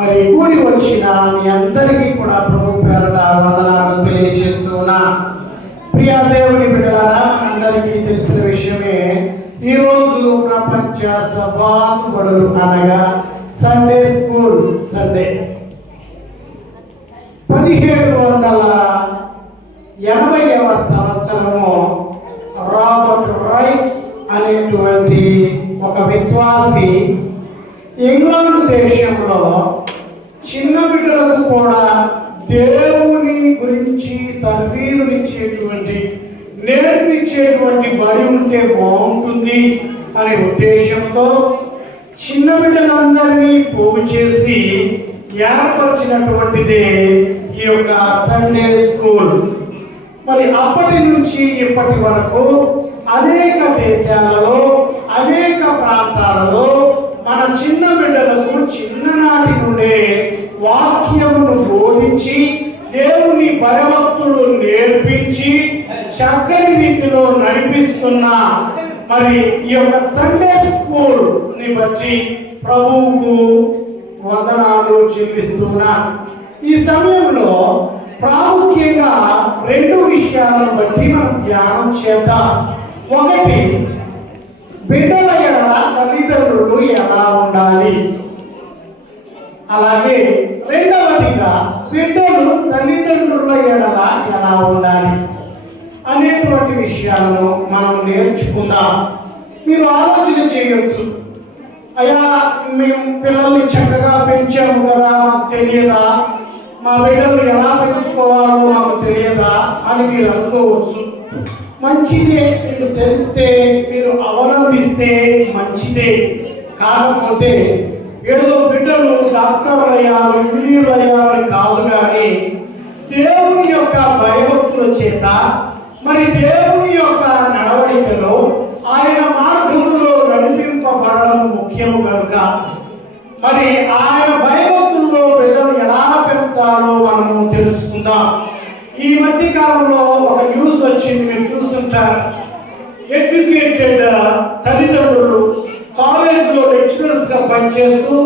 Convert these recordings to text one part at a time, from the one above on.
మరి కూడి వచ్చిన మీ అందరికీ కూడా ప్రభు పేరట వందనాలు తెలియజేస్తున్నా. ప్రియ దేవుని బిడ్డలారా, మనందరికీ తెలిసిన విషయమే, ఈరోజు ప్రపంచ సభాకు బడులు అనగా సండే స్కూల్ సండే. 1780వ సంవత్సరము రాబర్ట్ రైట్స్ అనేటువంటి ఒక విశ్వాసి ఇంగ్లాండ్ దేశంలో చిన్న బిడ్డలకు కూడా దేవుని గురించి తర్ఫీదునిచ్చేటువంటి నేర్పించేటువంటి బడి ఉంటే బాగుంటుంది అనే ఉద్దేశంతో చిన్న బిడ్డలందరినీ పోగు చేసి ఏర్పరిచినటువంటిదే ఈ యొక్క సండే స్కూల్. మరి అప్పటి నుంచి ఇప్పటి వరకు అనేక దేశాలలో అనేక ప్రాంతాలలో మన చిన్న బిడ్డలకు చిన్ననాటి నుండే వాక్యమును బోధించి దేవుని భయభక్తులు నేర్పించి చక్కని రీతిలో నడిపిస్తున్న మరి ఈ యొక్క సండే స్కూల్ ని బట్టి ప్రభువుకు వందనాలు చెల్లిస్తున్నా. ఈ సమయంలో ప్రాముఖ్యంగా 2 విషయాలను బట్టి మనం ధ్యానం చేద్దాం. ఒకటి, బిడ్డల ఎడల తల్లిదండ్రులు ఎలా ఉండాలి, అలాగే రెండవదిగా బిడ్డలు తల్లిదండ్రుల ఎడల ఎలా ఉండాలి అనేటువంటి విషయాలను మనం నేర్చుకుందాం. మీరు ఆలోచన చేయొచ్చు, అయ్యా మేము పిల్లల్ని చక్కగా పెంచాము కదా, మాకు తెలియదా, మా బిడ్డలు ఎలా పెంచుకోవాలో మాకు తెలియదా అని మీరు అనుకోవచ్చు. మంచిదే, మీకు తెలిస్తే మీరు అవలంబిస్తే మంచిదే. కాకపోతే ఏదో బిడ్డలు డాక్టర్లు అయ్యారు, ఇంజనీర్లు అయ్యారని కాదు, కానీ దేవుని యొక్క భయభక్తుల చేత మరి దేవుని యొక్క నడవడికలో ఆయన మార్గంలో నడిపింపబడడం ముఖ్యం కనుక మరి ఆయన భయభక్తుల్లో బిడ్డలు ఎలా పెంచాలో మనము తెలుసుకుందాం. ఈ మధ్య కాలంలో ఒక న్యూస్ వచ్చింది, మీరు చూస్తుంటారు. ఎడ్యుకేటెడ్ తల్లిదండ్రులు కాలేజీలో లెక్చరర్స్ గా పనిచేస్తూ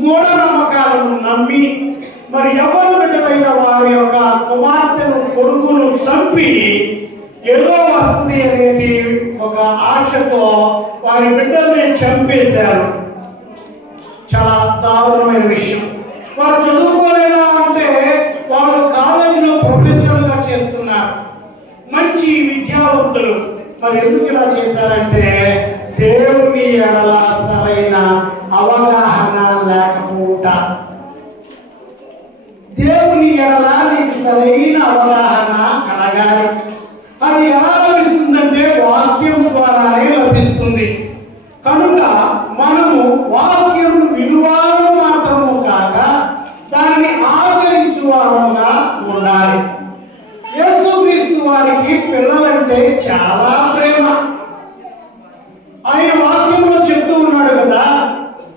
మూఢనమ్మకాలను నమ్మి మరి ఎవరు బిడ్డలైన వారి యొక్క కుమార్తెను కొడుకును చంపి ఏదో వస్తుంది అనేది ఒక ఆశతో వారి బిడ్డల్ని చంపేశారు. చాలా దారుణమైన విషయం. వారు చదువుకోలేదా అంటే వాళ్ళు కాలేజీలో ప్రొఫెసర్లుగా చేస్తున్నారు, మంచి విద్యావంతులు. మరి ఎందుకు ఇలా చేశారంటే దేవుని ఎడల సరైన అవగాహన లేకపోవుట. దేవుని ఎడల నీకు సరైన అవగాహన కలగాలి. అది ఎలా లభిస్తుందంటే వాక్యం ద్వారానే లభిస్తుంది. కనుక మనము వాక్యమును వినువారు మాత్రము కాక దానిని ఆచరించువారుగా ఉండాలి. యేసుక్రీస్తు వారికి పిల్లలంటే చాలా ప్రేమ. ఆయన వాక్యంలో చెప్తూ ఉన్నాడు కదా.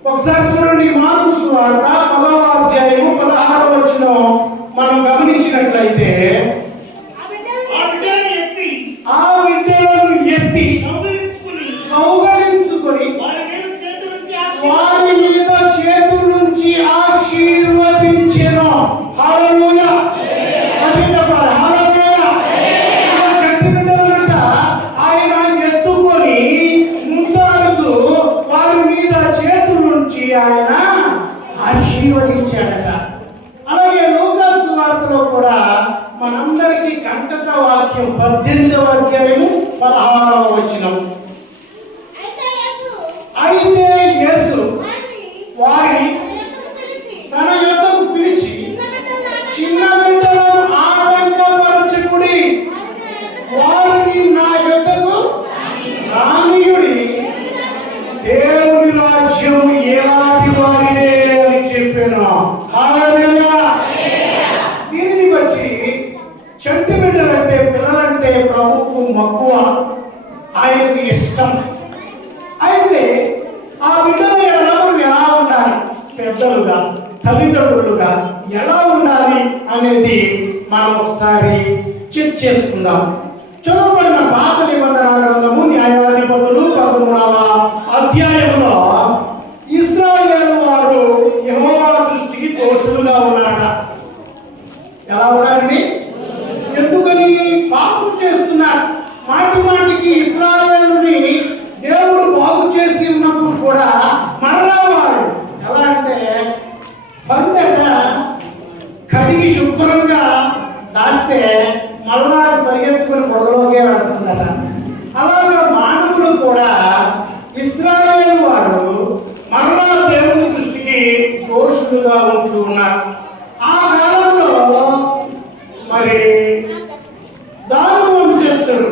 ఒకసారి చూడండి, మార్కు సువార్త 10వ అధ్యాయము 16వ వచనం మనం గమనించినట్లయితే, ఆ బిడ్డలను ఎత్తి కౌగలించుకొని వారి మీద చేతులుంచి ఆశీర్వదించెను. హల్లెలూయా. చంటి బిడ్డలనంట ఆయన ఎత్తుకొని ముద్దాడుతూ వారి మీద చేతులుంచి ఆయన ఆశీర్వదించాడట. అలాగే లూకా సువార్తలో కూడా మనందరికీ కంటత వాక్యం 18వ అధ్యాయము 16వ వచనం. అయితే యేసు వారిని తన యొద్దకు పిలిచి, చిన్న బిడ్డలను ఆటంకపరచకుడి, వారిని నా యొద్దకు రానియుడి, దేవుని రాజ్యం ఎలాంటి వారిదే అని చెప్పాను. హల్లెలూయా. దీనిని బట్టి చంటి బిడ్డలంటే పిల్లలంటే ప్రభువుకు మక్కువ, ఆయనకు ఇష్టం. అయితే ఆ బిడ్డలు మనం ఎలా ఉండాలి, పెద్దలుగా తల్లిదండ్రులుగా ఎలా ఉండాలి అనేది మనం ఒకసారి చెక్ చేసుకుందాం. చదవబడిన పాత నిబంధన గ్రంథము న్యాయాధిపతులు 13వ అధ్యాయంలో ఇశ్రాయేలు వారు యెహోవా దృష్టికి కడిగి శుభ్రంగా దాస్తే మళ్ళా పరిగెత్తుకుని పొదలోకే పెడుతుందట. అలాగే మానవులు కూడా ఇశ్రాయేలు వారు మరలా దేవుని దృష్టికి దోషులుగా ఉంటూ ఉన్నారు. ఆ కాలంలో మరి దాను వంశస్థుడు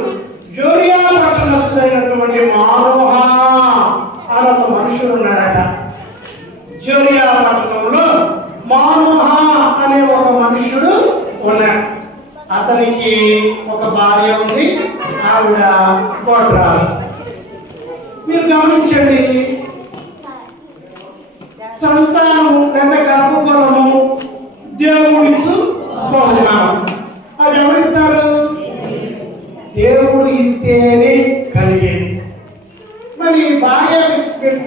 జోరియా పట్టణస్థుడైనటువంటి మానోహ అని ఒక మనుషుడు ఉన్నాడట. జోరియా పట్టణంలో మానోహ అనే ఒక మనుషుడు ఉన్నాడు. అతనికి ఒక భార్య ఉంది, ఆవిడ గొడ్రాలు. మీరు గమనించండి, సంతానము లేదా గర్భఫలము దేవుడికి బహుమానం. అది ఎవరిస్తారు? దేవుడు ఇస్తేనే కలిగేది. మరి భార్య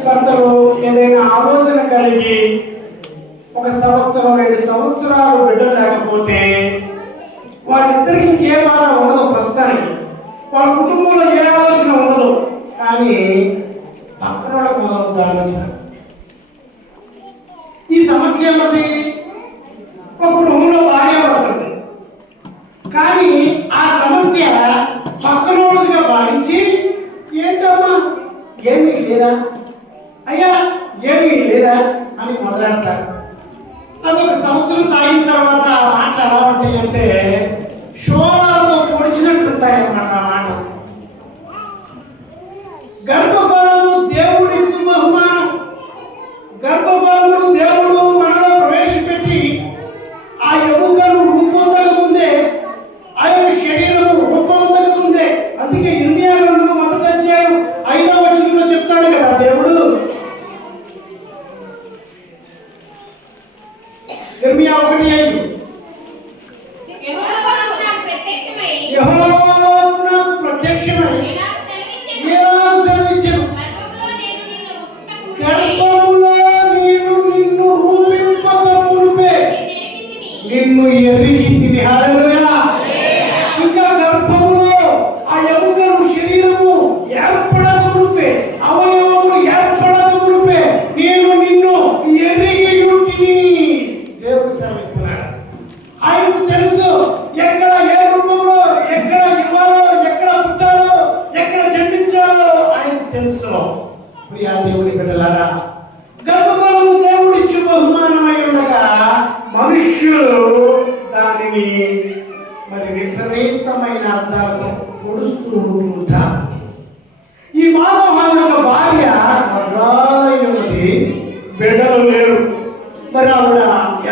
భర్తలు ఏదైనా ఆలోచన కలిగి 1 సంవత్సరం 2 సంవత్సరాలు బిడ్డలు లేకపోతే వాళ్ళిద్దరికి ఇంకే బాధ ఉండదు. ప్రస్తుతానికి వాళ్ళ కుటుంబంలో ఏ ఆలోచన ఉండదు, కానీ పక్కన వాళ్ళకి మొదలవుతుంది ఆలోచన. ఈ సమస్య అన్నది ఒక కుటుంబంలో భార్య పడుతుంది, కానీ ఆ సమస్య పక్కన వాళ్ళుగా భావించి ఏంటమ్మా ఏమీ లేదా, అయ్యా ఏమీ లేదా అని మొదలెడతారు. అది 1 సంవత్సరం సాగిన తర్వాత ఆ మాటలు ఎలా ఉంటాయంటే షోరాలతో పొడిచినట్టుంటాయన్నమాట. ఆ మాట గర్భఫలము దేవుడిచ్చు బహుమానం. గర్భఫలమును దేవుడు మనలో ప్రవేశపెట్టి ఆ ఎముకలు రూపొందక ముందే, ఆ యొక్క శరీరము రూపొందక ముందే, అందుకే ఇర్మియా గ్రంథము 1వ అధ్యాయం 5వ వచనంలో చెప్తాడు కదా దేవుడు. ఇర్మియా 1:5 యెహోవా నాకు ప్రత్యక్షమై ఏలాగు సెలవిచ్చెను, గర్భములో నేను నిన్ను రూపింపక మునుపే నిన్ను ఎరిగితిని. హల్లెలూయా. ఇంకా గర్భములో ఆ ఎముకలు శరీరము ఏర్పడక మునుపే, అవయవములు ఏర్పడక మునుపే నేను నిన్ను ఎరిగి ఉంటిని. దేవుడు సెలవిస్తున్నాడు. ఆయనకు తెలుసు ఎక్కడ ఏ రూపంలో ఎక్కడ ఇవ్వాలో, ఎక్కడ పుట్టాలో, ఎక్కడ జన్మించాలో ఆయనకు తెలుసు. ప్రియా దేవుని బిడ్డలారా, గర్భఫలము దేవుడిచ్చు బహుమానమై ఉండగా మనుష్యులు దానిని మరి విపరీతమైన అర్థాలను పొడుస్తూ ఉంటుంటారు. ఈ మానవ యొక్క భార్య గొడ్రాలై ఉన్నది, బిడ్డలు లేరు. మరి ఆవిడ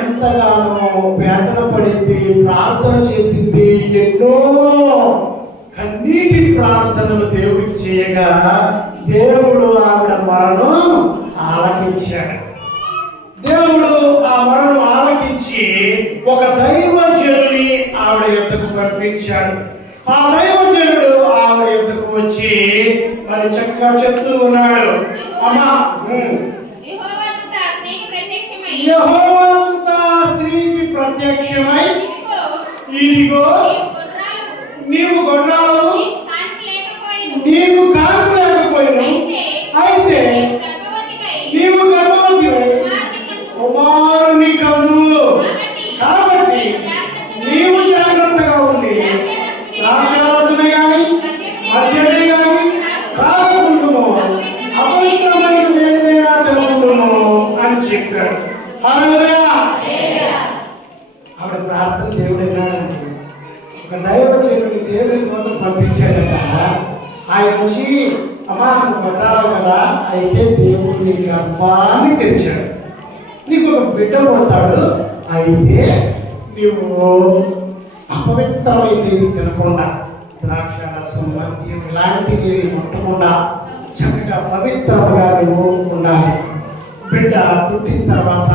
ఎంతగానో వేదన పడింది, ప్రార్థన చేసింది, ఎన్నో కన్నీటి ప్రార్థనలు దేవుడికి చేయగా దేవుడు ఆవిడ మరణం ఆలకించాడు. దేవుడు ఆ మరణం ఆలకించి ఒక దైవజనుని ఆవిడ యొద్దకు పంపించాడు. ఆ దైవజనుడు ఆవిడ యొద్దకు వచ్చి మరి చక్కగా చెప్తూ ఉన్నాడు, అమ్మా యెహోవా దూత స్త్రీకి ప్రత్యక్షమై ఇదిగో నీవు గొడ్రాలు, నీకు కాన్పు లేకపోయినా, అయితే నీవు గర్భవతివై కుమారుని కనువు. కాబట్టి నీవు జాగ్రత్తగా ఉండి ద్రాక్షారసమే గాని మద్యమే గాని తాగకుండుము, అపవిత్రమైనది ఏదైనా తినకుండుము అని చెప్పాడు. హల్లెలూయా. ఆవిడ ప్రార్థన దేవుడు విన్నాడండి. ఒక దైవజనుడిని దేవుని కోసం పంపించాడట. ఆయన వచ్చి, అమ్మా నువ్వు గొడ్రాలు కదా, అయితే దేవుడు నీ గర్భాన్ని తెరిచాడు, నీకు ఒక బిడ్డ పుడతాడు, అయితే నీవు అపవిత్రమైనది తినకుండా, ద్రాక్ష రసం మద్యం ఇలాంటివి ముట్టకుండా చక్కగా పవిత్రముగా నువ్వు ఉండాలి. బిడ్డ పుట్టిన తర్వాత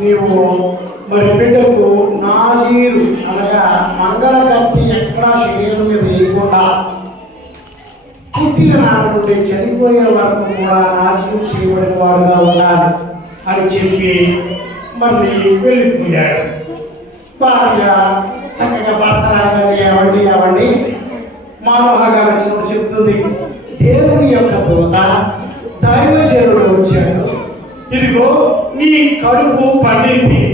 నీవు మరి బిడ్డకు నాజీరు అనగా మంగళగత్తి ఎక్కడా శరీరం మీద వేయకుండా పుట్టిన నాటి నుండి చనిపోయే వరకు కూడా నాజీరు చేయబడిన వాడుగా ఉండాలి అని చెప్పి మళ్ళీ వెళ్ళిపోయాడు. భార్య చక్కగా భర్త రాగానే అవండి మానోహ గారు వచ్చినప్పుడు చెప్తుంది, దేవుని యొక్క దూత దైవజనుడు వచ్చాడు, ఇదిగో నీ కడుపు పండింది,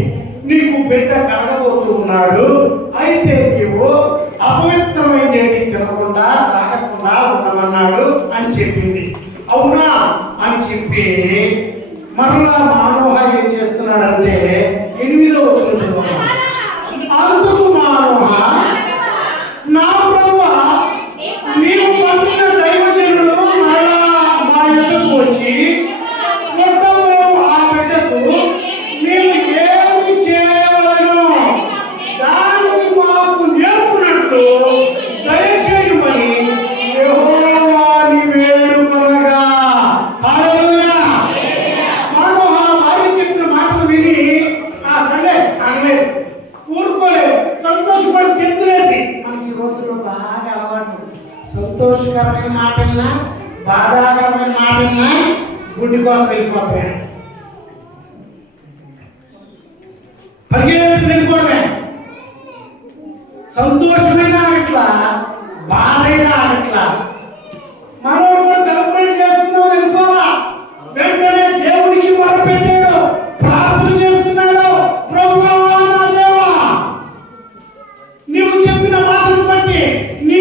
నీకు బిడ్డ కలగబోతూ ఉన్నాడు. అయితే నీవు అపవిత్రమైన ఏది తినకుండా త్రాగకుండా ఉండమన్నాడు అని చెప్పింది. అవునా అని చెప్పి మరలా మానోహ ఏం చేస్తున్నాడంటే 8వ వచనం చదువుతున్నాడు. అందుకు మానోహ, నా ప్రభువా, నీవు పంపిన దైవజనుడు మరలా మా యొద్దకు వచ్చి ఆ బిడ్డకు నీవు ఏమి చేయవలెను దానిని మాకు నేర్పునట్లు దయచేయమని యెహోవాని వేడుకొనగా. హల్లెలూయా. మానోహ భార్య చెప్పిన మాటలు విని సరే అనలేదు, ఊరుకోలేదు, సంతోషపడి గెంతులేసి. మనకి ఈ రోజుల్లో బాగా అలవాటు, సంతోషకరమైన మాటన్నా బాధాకరమైన మాటన్నా గుడ్డి కోసం వెళ్ళిపోతాయి, పరిగెత్తుకు వెళ్ళిపోవడమే. సంతోషమైన అట్లా, బాధ అయినా అట్లా. మనోడు కూడా సెలబ్రేట్ చేసుకుందాం వెళ్ళిపోవాలా. వెంటనే దేవుడికి మొరపెట్టాడు, ప్రార్థన చేస్తున్నాడు. ప్రభువా నా దేవా, నీవు చెప్పిన మాటను బట్టి నీ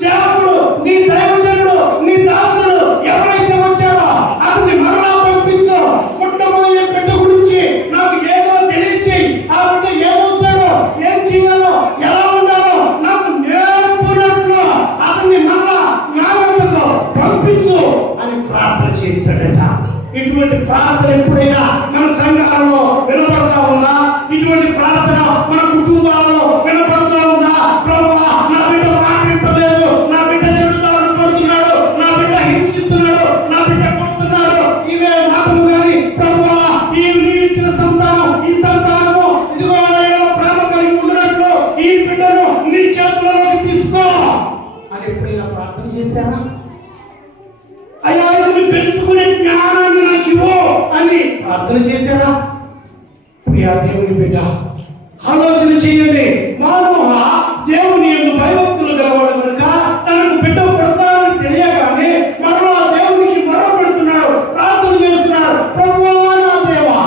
సేవకుడు, నీ దైవజనుడు, నీ దాసుడు ఎవరైతే వచ్చారో అతన్ని మరలా పంపించు. పుట్టబోయే బిడ్డ గురించి నాకు ఏదో తెలియచేయి. ఆ బిడ్డ ఏమవుతాడో, ఏం చేయాలో, ఎలా ఉండాలో నాకు నేర్పునట్లు అతన్ని మరలా నా వద్దకు పంపించు అని ప్రార్థన చేశాడట. ఇటువంటి ప్రార్థన ఎప్పుడైనా మన సంఘాలలో వినపడతా ఉందా? ఇటువంటి ప్రార్థన మన కుటుంబాలలో వినపడతా ఉందా? ప్రభువా, నా బిడ్డ మాట వింటలేదు, నా బిడ్డ చెడుదారు పడుతున్నాడు, నా బిడ్డ హింసిస్తున్నాడు, నా బిడ్డ కొడుతున్నాడు, ఇవే మాటలు కానీ ప్రభువా నీవిచ్చిన సంతానం, ఈ సంతానము ఇదిగో ప్రేమ కలిగి ఉన్నట్లు ఈ బిడ్డను నీ చేతులలోకి తీసుకో అని ఎప్పుడైనా ప్రార్థన చేశారా? అయ్యా ఇది పెంచుకునే జ్ఞానాన్ని నాకు ఇవ్వు అని ప్రార్థన చేశారా? ప్రియా దేవుని బిడ్డ, ఆలోచన చేయండి. మానోహ దేవుని యందు భయభక్తులు గలవాడు కనుక తనకు బిడ్డ పుడతానని తెలియగానే మరలా దేవునికి మొరపెడుతున్నాడు, ప్రార్థన చేస్తున్నాడు. ప్రభువా నా దేవా,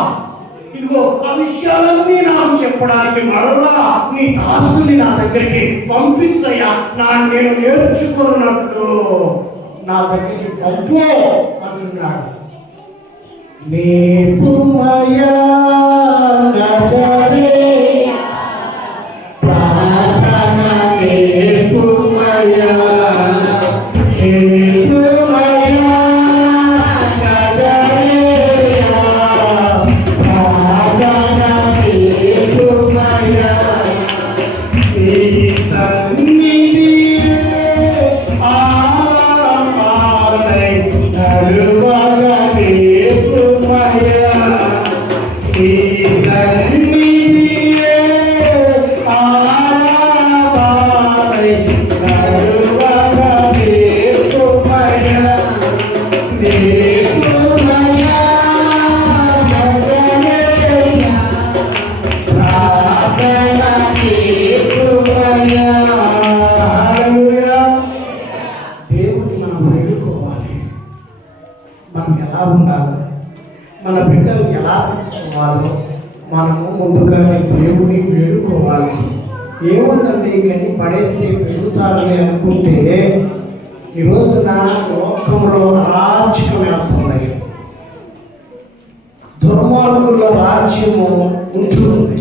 ఇదిగో ఆ విషయాలన్నీ నాకు చెప్పడానికి మరలా నీ దాసుని నా దగ్గరికి పంపించయ్యా, నేను నేర్చుకున్నట్లు నా దగ్గరికి పంపు అంటున్నాడు. నేర్పుమయ్యా నజరేయ, ప్రార్థన నేర్పుమయ్యా, నేర్పుమయ్యా నజరేయ, ప్రార్థన నేర్పుమయ్యా, నీ సన్నిధియే నడువగా నేర్పుమయ్యా, నీ సన్నిధియే ఆరాధనై నడువగా నేర్పుమయ్యా, నేర్పుమయ్యా నజరేయ, ప్రార్థన నేర్పుమయ్యా. హల్లెలూయా. దేవుని మనం వేడుకోవాలి. మనం ఎలా ఉండాలో, మన బిడ్డలు ఎలా పెంచుకోవాలో మనము ముందుగానే దేవుని వేడుకోవాలి. ఏముందండి కానీ పడేస్తే పెరుగుతారని అనుకుంటే ఈ రోజున లోకంలో అరాచకం ఏర్పడుతుంది, దుర్మార్గుల రాజ్యము ఉంటుంది.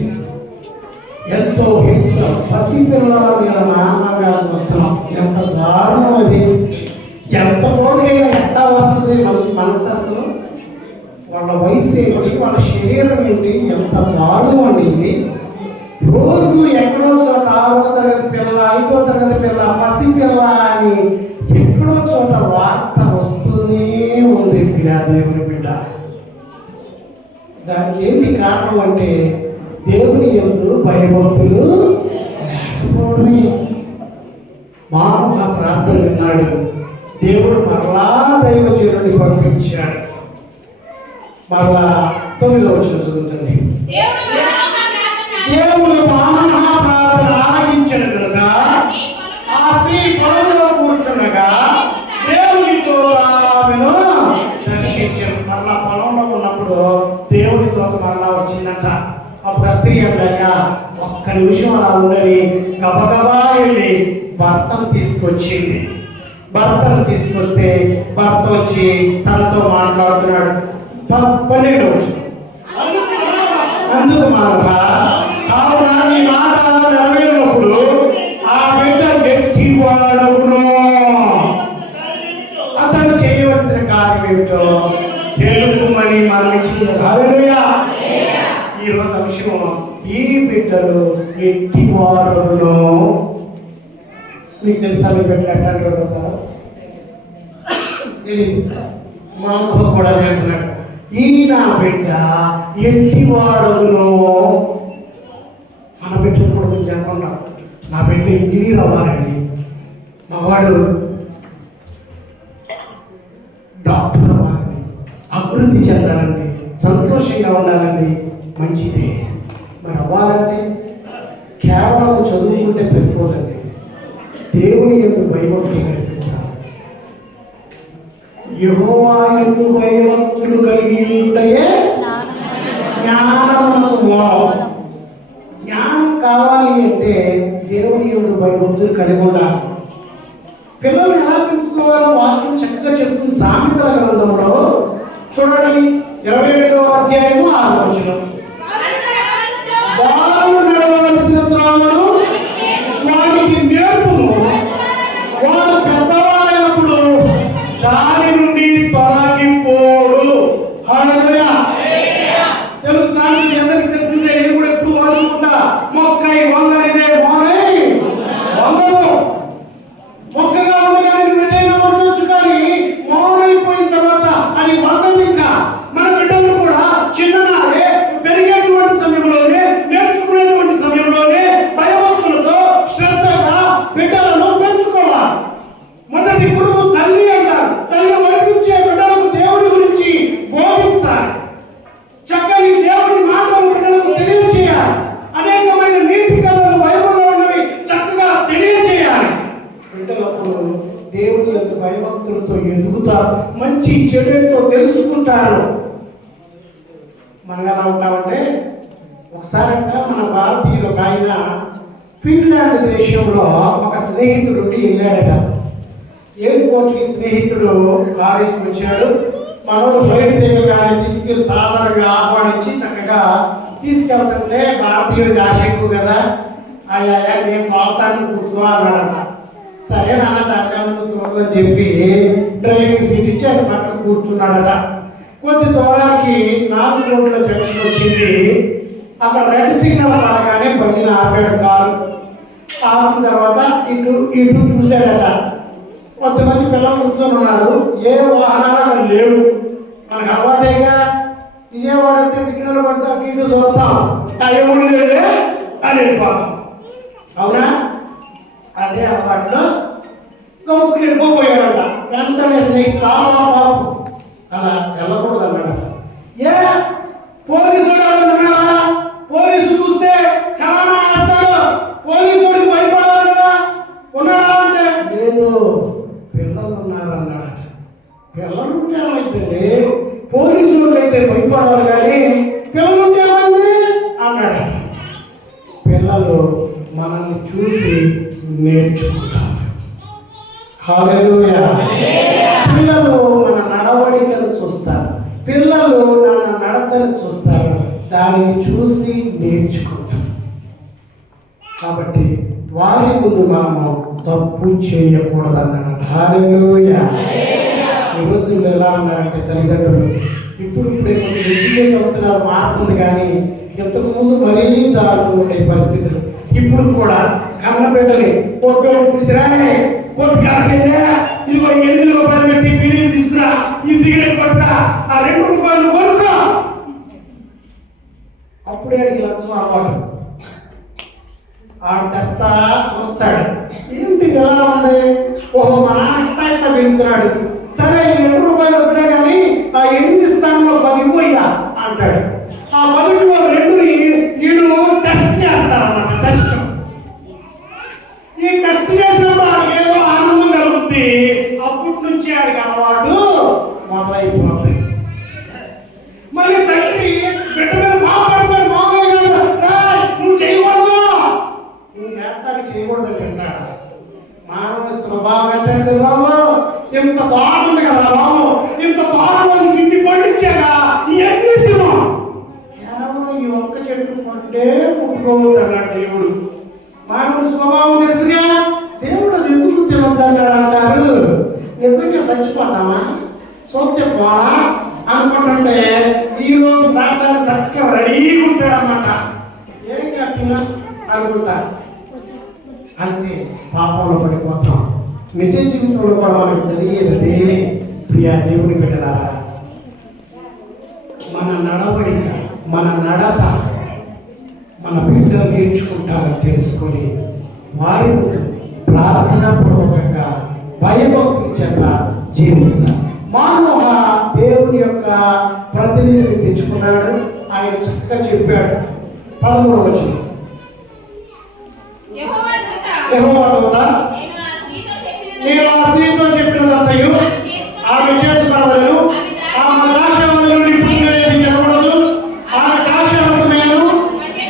ఎంతో హింస, పసిపిల్లల మీద నాన్నగారు వస్తున్నాం, ఎంత దారుణం అది. ఎంత పొడిగైనా ఎట్టా వస్తుంది మనసు అసలు. వాళ్ళ వయసు ఏంటి, వాళ్ళ శరీరం ఏంటి, ఎంత దారుణం అండి ఇది. రోజు ఎక్కడో చోట 6వ తరగతి పిల్ల, 5వ తరగతి పిల్ల, పసి పిల్ల అని ఎక్కడో చోట వార్త వస్తూనే ఉంది. ప్రియా దేవుని బిడ్డ, దానికి ఏంటి కారణం అంటే దేవుని యందు భయభక్తులు లేకపోవడమే. మానవ ప్రార్థన విన్నాడు, దేవుడు మరలా దైవజనుడిని పంపించాడు. మరలా 9వ వచనం చదువుతుంది. దేవుడు మానవ ప్రార్థన ఆలకించను కనుక ఆ స్త్రీ పొలంలో కూర్చుండగా దేవునితో ఆమెను దర్శించాను. మరలా పొలంలో ఉన్నప్పుడు దేవునితో మరలా వచ్చిందంట. అప్పుడు ఆ స్త్రీ అంటాగా ఒక్క నిమిషం అలా ఉండని గబగబా వెళ్ళి భర్తను తీసుకొచ్చింది. భర్తను తీసుకొస్తే భర్త వచ్చి తనతో మాట్లాడుతున్నాడు. 12 వచ్చి అందుకు మానవ కావున నీ మాట నెరవేరినప్పుడు ఆ బిడ్డ గట్టివాడవును. అతను చేయవలసిన కార్యం ఏమిటో తెలుగుమని మనం హల్లెలూయా. ఈరోజు అంశం ఈ బిడ్డలు గట్టివాడవును. మీకు తెలుసా మీ బిడ్డలు ఎట్లాంటి వాడు అవుతారో తెలియదు. మా అమ్మ కూడా చెప్తున్నాడు ఈ నా బిడ్డ ఎట్టివాడవును. మన బిడ్డలు కూడా కొంచెం అనుకుంటాం నా బిడ్డ ఇంజనీర్ అవ్వాలండి, మా వాడు డాక్టర్ అవ్వాలండి, అభివృద్ధి చెందాలండి, సంతోషంగా ఉండాలండి. మంచిదే. మరి అవ్వాలంటే కేవలం చదువుకుంటే సరిపోదండి. దేవుని యందు భయభక్తి నేర్పించాలి. యెహోవా యందు భయభక్తులు కలిగి ఉంటయే జ్ఞానమునకు మూలం. జ్ఞానం కావాలి అంటే దేవుని యందు భయభక్తులు కలిగి ఉండాలి. పిల్లలు ఎలా పెంచుకోవాలో వాక్యం చక్కగా చెప్తుంది. సామెతల గ్రంథంలో చూడండి 22వ అధ్యాయము 6వ వచనం. వారు నడవవలసిన త్రోవను వారికి నేర్పును, వాడు పెద్దవాడైనప్పుడు దాని నుండి తొలగిపోడు. హల్లెలూయా. తెలుగు సామెత అందరికీ తెలిసిందే. నేను కూడా ఎప్పుడు వాడుకుంటా మొక్కై వంగనిదే మానై వంగదు. మొక్కగా ఉండగానే నువ్వు ఎటైనా వచ్చొచ్చు, కానీ మౌనైపోయిన తర్వాత అది వంగదు. ఇంకా మన బిడ్డలు కూడా చిన్ననాడే పెరిగేటువంటి సమయంలోనే నేర్చుకునేటువంటి సమయంలోనే భయభక్తులతో శ్రద్ధగా బిడ్డలను పెంచుకోవాలి. మొదటి గురువు తల్లి అంటారు. తల్లి వడికించే బిడ్డలకు దేవుడి గురించి బోధించాలి. చక్కని దేవుడి మాటలు బిడ్డలకు తెలియచేయాలి. అనేకమైన నీతి కథలు బైబిల్లో ఉన్నవి చక్కగా తెలియచేయాలి. బిడ్డలకు దేవుని యొక్క భయభక్తులతో ఎదుగుతారు, మంచి చెడుతో తెలుసుకుంటారు. మనం ఎలా ఉంటామంటే ఒకసారంట మన భారతీయులు ఒక ఆయన ఫిన్లాండ్ దేశంలో ఒక స్నేహితుడు ఉండి వెళ్ళాడట. ఎయిర్పోర్ట్కి స్నేహితుడు కారు వచ్చాడు. మనోడు ఫ్లైట్ దగ్గరగానే తీసుకెళ్ళి సాధారణంగా ఆహ్వానించి చక్కగా తీసుకెళ్తుంటే భారతీయుడికి ఆశ ఎక్కువ కదా. అయ్యా నేను పావుతాను కూర్చో అన్నాడట. సరే నాన్న దాదాపు అని చెప్పి డ్రైవింగ్ సీట్ ఇచ్చి ఆయన పక్కన కూర్చున్నాడట. కొద్ది దూరానికి 4 రోడ్ల జంక్షన్ వచ్చింది. అక్కడ రెడ్ సిగ్నల్ పడగానే బండిని ఆపాడు కారు. ఆపిన తర్వాత ఇటు చూశాడట. కొంతమంది పిల్లలు కూర్చొని ఉన్నారు. ఏ వాహనాలు అక్కడ లేవు. మనకు అలవాటేగా, విజయవాడ అయితే సిగ్నల్ పడితే ఇటు చూస్తాం, ఏముంది లేదే అని వెళ్ళిపోతాం. అవునా? అదే అలవాటులో గొప్ప వెళ్ళిపోయాడట. వెంటనే స్నేహితులు బాబు అలా వెళ్ళకూడదు అన్నాడట. ఏ పోలీసుడు అడుగుతున్నాడా? పోలీసు చూస్తే చాలా వేస్తాడు, పోలీసుడికి భయపడాలి కదా. ఉన్నాడా అంటే లేదు, పిల్లలు ఉన్నారన్నాడట. పిల్లలు ఉంటే ఏమైందండి? పోలీసుడికి అయితే భయపడాలి కానీ పిల్లలు ఉంటే ఏమైంది అన్నాడట. పిల్లలు మనల్ని చూసి నేర్చుకుంటారు. హల్లెలూయా. పిల్లలు మన నడవడికను చూస్తారు, పిల్లలు మన నడతను చూస్తారు, దానిని చూసి నేర్చుకుంటారు. కాబట్టి వారి ముందు మనము తప్పు చేయకూడదన్నాడు. హల్లెలూయా. ఈ రోజుల్లో ఎలా ఉన్నారంటే తల్లిదండ్రులు ఇప్పుడే కొంచెం ఎడ్యుకేట్ అవుతున్నారు, మారుతుంది. కానీ ఇంతకు ముందు మరీ దారుణంగా ఉండే పరిస్థితులు. ఇప్పుడు కూడా కన్న బిడ్డని కొట్టు పిలిచిరానే కొట్టు కాకెళ్ళా, ఇదిగో 8 రూపాయలు పెట్టి బిల్లు తీసుకురా, ఈ సిగరెట్ పట్టురా, ఆ 2 రూపాయలు కొనుక్కో. అప్పుడే లక్ష్యం అలవాటు. ఆడు తెస్తా చూస్తాడు, ఏంటి ఎలా ఉంది, ఓహో మా నాన్న ఇట్లా వెళ్తున్నాడు, సరే ఈ 2 రూపాయలు వద్దులే కానీ ఆ 8 స్థానంలో 10 ఇవ్వయ్యా అంటాడు. ఆ 10లో 2ని వీడు టెస్ట్ చేస్తారన్నమాట. టెస్ట్ ఈ టెస్ట్ చేసినప్పుడు ఆడికి ఏదో ఆనందం కలుగుతుంది. అప్పటి నుంచి ఆడికి అలవాటు మొదలైపోతుంది. మళ్ళీ తండ్రి బిడ్డ మీద కోపడతాడు, మామూలుగా చెట్టు పట్టే ముట్టుకోవద్దు అన్నాడు దేవుడు. మానవుడు స్వభావం తెలుసుగా, దేవుడు అది ఎందుకు తినొద్దన్నాడు అంటారు. నిజంగా చచ్చిపోతామా, సోత్య పోరా అనుకుంటుంటే ఈరోజు సాధారణ చక్కగా రెడీగా ఉంటాడు అన్నమాట. ఏం కాకుండా అనుకుంటా అంతే, పాపంలో పడిపోతాం. నిజ జీవితంలో కూడా మనకు జరిగేది అదే. ప్రియా దేవుని బిడ్డలారా, మన నడవడిక, మన నడత మన బిడ్డలు నేర్చుకుంటారని తెలుసుకొని వారి ప్రార్థనాపూర్వకంగా భయభక్తుల చేత జీవించాలి. మానవ దేవుని యొక్క ప్రతినిధిని తెచ్చుకున్నాడు. ఆయన చక్కగా చెప్పాడు. 13వ వచనం, యెహోవా దూత నేను ఆ స్త్రీతో చెప్పినదంతయు ఆమె చేసుకునవలెను. ఆమె ద్రాక్షావల్లి నుండి పుట్టినది తినకూడదు, ఆమె ద్రాక్షారసమేను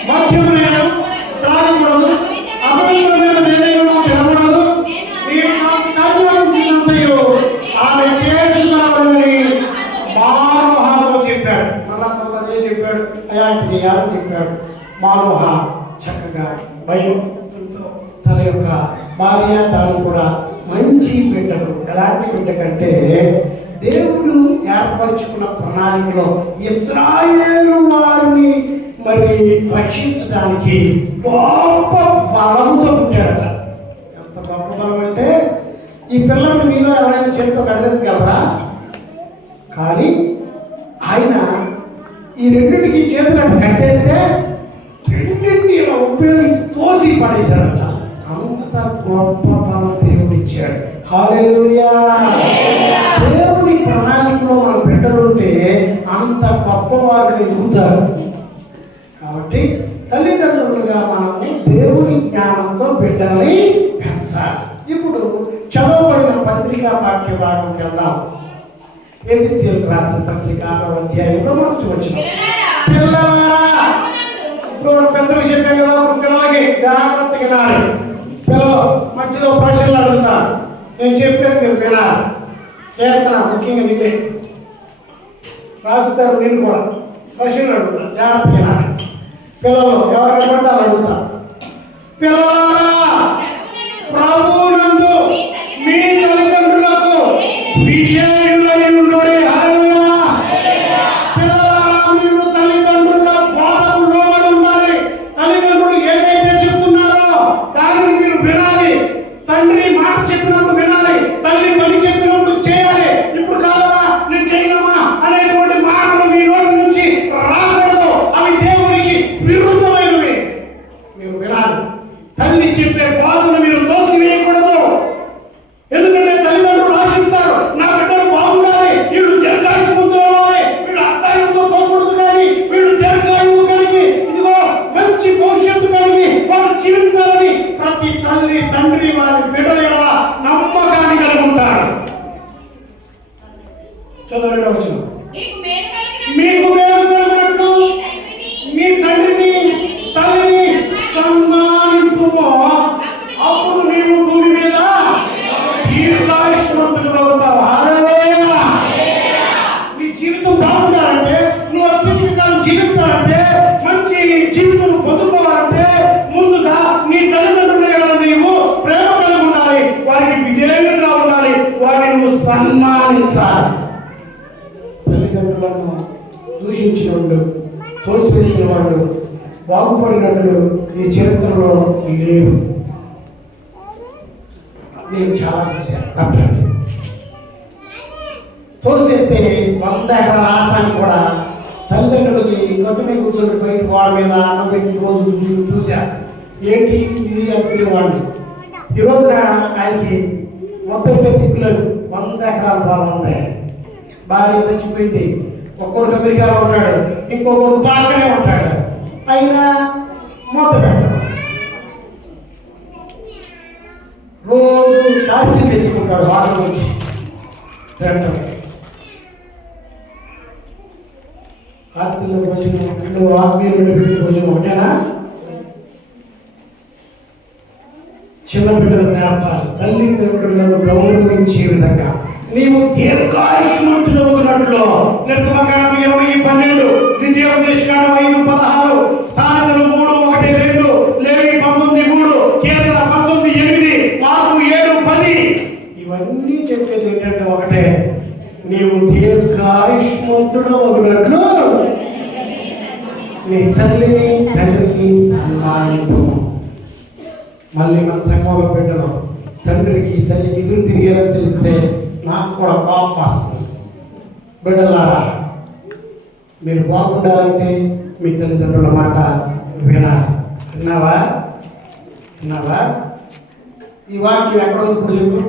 మద్యమునేను త్రాగకూడదు, అపవిత్రమైనది ఏదైనా తినకూడదు. నేను ఆజ్ఞాపించినంతయు ఆమె చేసుకునవలెనని మానోహతో చెప్పాడు. మళ్ళా అదే చెప్పాడు, అయా చేయాలని చెప్పాడు. మానోహ చక్కగా భయభక్తులతో తన యొక్క భార్య తాను కూడా మంచి బిడ్డలు. ఎలాంటి బిడ్డ కంటే దేవుడు ఏర్పరచుకున్న ప్రణాళికలో ఇశ్రాయేలు వారిని మరి రక్షించడానికి గొప్ప బలంతో పుట్టాడట. ఎంత గొప్ప బలం అంటే, ఈ పిల్లల్ని మీలో ఎవరైనా చేతితో కదిలించగలరా? కానీ ఆయన ఈ రెండింటికి చేతులు కట్టేస్తే రెండింటిని ఇలా ఉపయోగించి తోసి పడేశాడట. అంత గొప్ప బలం దేవుడు ఇచ్చాడు. హల్లెలూయా. దేవుని ప్రణాళికలో మన బిడ్డలు ఉంటే అంత గొప్పవారు ఎదుగుతారు. కాబట్టి తల్లిదండ్రులుగా మనము దేవుని జ్ఞానంతో బిడ్డల్ని పెంచాలి. ఇప్పుడు చదవబడిన పత్రికా పాఠ్య భాగంకి వెళ్దాం. ఎఫెసీయులకు రాసిన పత్రిక 6వ అధ్యాయంలో మనం చూడొచ్చు. పిల్లలారా, ఇప్పుడు పెద్దలు చెప్పాం కదా, పిల్లలకి జాగ్రత్తగా వినాలి. పిల్లలు మధ్యలో ప్రశ్నలు అడుగుతారు, నేను చెప్పేది మీరు వినాలి. కీర్తన ముఖ్యంగా నిన్నే రాజుతారు, నిన్ను కూడా ప్రశ్నలు అడుగుతారు, జాగ్రత్తగా వినాలి. పిల్లలు ఎవరు పడతారు అడుగుతారు. పిల్లలారా, ప్రభువునందు మీ తల్లిదండ్రులకు విధేయులై ఉండుడి. హల్లెలూయా. పిల్లలారా, మీరు తల్లిదండ్రుల బోధకు లోబడి ఉండాలి. తల్లిదండ్రులు ఏదైతే చెప్తున్నారో దానిని మీరు వినాలి. తండ్రి మాట చెప్పినప్పుడు వినాలి, తల్లి పని చెప్పినప్పుడు చేయాలి. ఇప్పుడు కాదమ్మా, నేను చేయనమ్మా అనేటువంటి మాటలు మీ నోటి నుంచి రాకూడదు. అవి దేవునికి విరుద్ధమైనవి. మీరు వినాలి. తల్లి చెప్పే బాధను మీరు తోసివేయకూడదు. ఎందుకంటే తల్లిదండ్రులు ఆశిస్తారు, నా బిడ్డలు బాగుండాలి, వీళ్ళు దీర్ఘాయుష్మంతులు అవ్వాలి, వీళ్ళు అర్థాయుతో పోకూడదు, కానీ వీళ్ళు దీర్ఘాయువు కలిగి ఇదిగో మంచి భవిష్యత్తు కలిగి వారు జీవించాలని ప్రతి తల్లి తండ్రి వారి బిడ్డల యొక్క నమ్మకాన్ని కలిగి ఉంటారు. చదవండి వచ్చిన, మీకు మేలు కలిగినట్లు మీ తండ్రిని తల్లిని సన్మానింపుము, అప్పుడు నీవు భూమి మీద దీర్ఘాయుష్మంతుడు అవుతావు. హల్లెలూయా. నీ జీవితం బాగుండాలంటే, నువ్వు అత్యధిక కాలం జీవించాలంటే, మంచి జీవితం పొందుకోవాలంటే ముందుగా నీ తల్లిదండ్రుల యొక్క నీవు ప్రేమ కలిగి ఉండాలి, వారికి విధేయులుగా ఉండాలి, వారిని నువ్వు సన్మానించాలి. తల్లిదండ్రులను దూషించిన వాళ్ళు, తోసివేసిన వాళ్ళు బాగుపడినట్లు ఈ చరిత్రలో లేరు. నేను చాలా చూశాను. కట్టండి తోసేస్తే 100 ఎకరాల ఆసాన్ని కూడా తల్లిదండ్రులకి గట్టు మీద కూర్చొని బయట వాళ్ళ మీద అన్నం పెట్టి రోజు చూసా. ఏంటి ఇది అనుకునేవాళ్ళు. ఈ రోజున ఆయనకి మొత్తం దిక్కులేదు. 100 ఎకరాల పొలం ఉంది. భార్య చచ్చిపోయింది, ఒక్కొక్కడు అమెరికాలో ఉంటాడు, ఇంకొకడు పాకనే ఉంటాడు. అయినా మొత్తం పెట్టాడు. రోజు కాశీ తెచ్చుకుంటాడు వాటర్ నుంచి తింటాడు. కాశీలో భోజనం, ఇంట్లో ఆత్మీయులు పెట్టి భోజనం ఒకటేనా? చిన్న బిడ్డలు నేర్పాలి. తల్లిదండ్రులను గౌరవించే విధంగా నీవు దీర్ఘాయుష్మంతుడవునట్లు. నిర్గమకాండం 20:12, ద్వితీయోపదేశకాండం 5:16, ఆయుష్మంతుడు ఒకనట్లు నీ తల్లిని తండ్రిని సన్మానింపు. మళ్ళీ మన సంఘంలో బిడ్డలు తండ్రికి తల్లికి ఎదురు తిరిగేదని తెలిస్తే నాకు కూడా కోపం వస్తుంది. బిడ్డలారా, మీరు బాగుండాలంటే మీ తల్లిదండ్రుల మాట వినాలి. విన్నావా? ఈ వాక్యం ఎక్కడ ఉంది? ఇప్పుడు చెప్పు.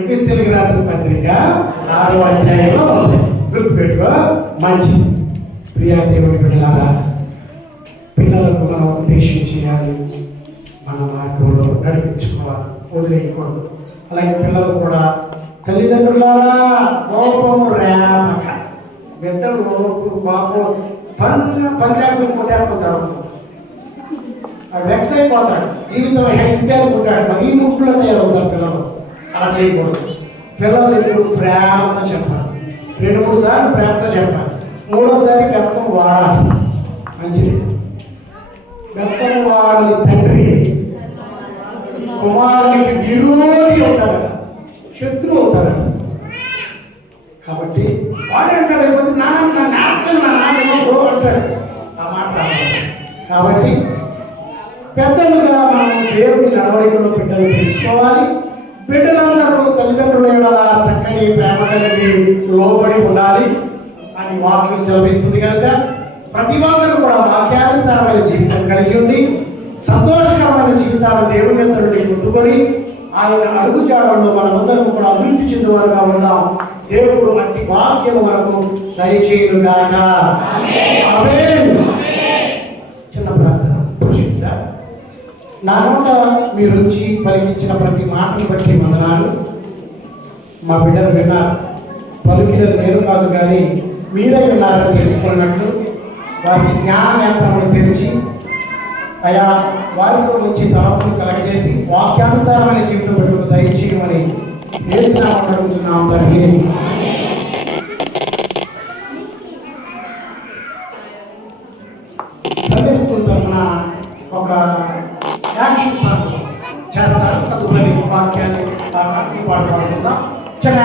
ఎఫెసీయులకు రాసిన పత్రిక 6వ అధ్యాయంలో ఉంది. గుర్తుపెట్టుకో. మంచి ప్రియా దేవుడి బిడ్డలారా, పిల్లలకు మనం ఉపదేశం చేయాలి, మన మార్గంలో నడిపించుకోవాలి, వదిలేయకూడదు. అలాగే పిల్లలు కూడా తల్లిదండ్రులారా కోపం రేపక, బిడ్డలు పాపం పని లేకపోతే కొట్టేస్తుంటాడు, వెక్స్ అయిపోతాడు, జీవితం ఇంతే అనుకుంటాడు, మరి ఈ ముక్కులో తయారవుతారు పిల్లలు. అలా చేయకూడదు. పిల్లలు ఇప్పుడు ప్రేమతో చెప్పాలి, 2-3 సార్లు ప్రేమతో చెప్పాలి, 3వసారి బెత్తం వాడాలి. మంచిది. బెత్తం వాడని తండ్రి కుమారునికి విరోధి అవుతాడట, శత్రువు అవుతాడట. కాబట్టి వాడే అంటాడు, అయిపోతే నాన్న అంటాడు ఆ మాట. కాబట్టి పెద్దలుగా మనం దేవుని నడవడికలో బిడ్డలు తెలుసుకోవాలి. బిడ్డలందరూ తల్లిదండ్రుల ఎడల చక్కని ప్రేమ కలిగి లోబడి ఉండాలి అని వాక్యం సెలవిస్తుంది. కనుక ప్రతి ఒక్కరు కూడా వాక్యానుసారమైన జీవితం కలిగి ఉండి సంతోషకరమైన జీవితాలు దేవుని యొక్క నుండి పొందుకొని ఆయన అడుగుజాడల్లో మనమందరం కూడా అభివృద్ధి చెందేవారుగా ఉందాం. దేవుడు అట్టి వాక్యము మనకు దయచేయుగాక. ఆమేన్. చిన్న ప్రార్థన. పరిశుద్ధ నా నోట మీరు నుంచి పలికించిన ప్రతి మాటను బట్టి వందనాలు. మా బిడ్డలు విన్నారు, పలికినది నేను కాదు కానీ మీరే విన్నారని తెలుసుకున్నట్లు వారికి జ్ఞాన నేత్రములు తెరిచి అయా వారిలో నుంచి తలపులు కలగజేసి వాక్యానుసారమైన జీవితం పెట్టుకు దయచేయమని అడుగుతున్నాం తండ్రి. సండే స్కూల్ తరఫున ఒక యాక్షన్ సాంగ్ చేస్తారు. తదుపరి వాక్యాన్ని పాట పాడుకుందాం.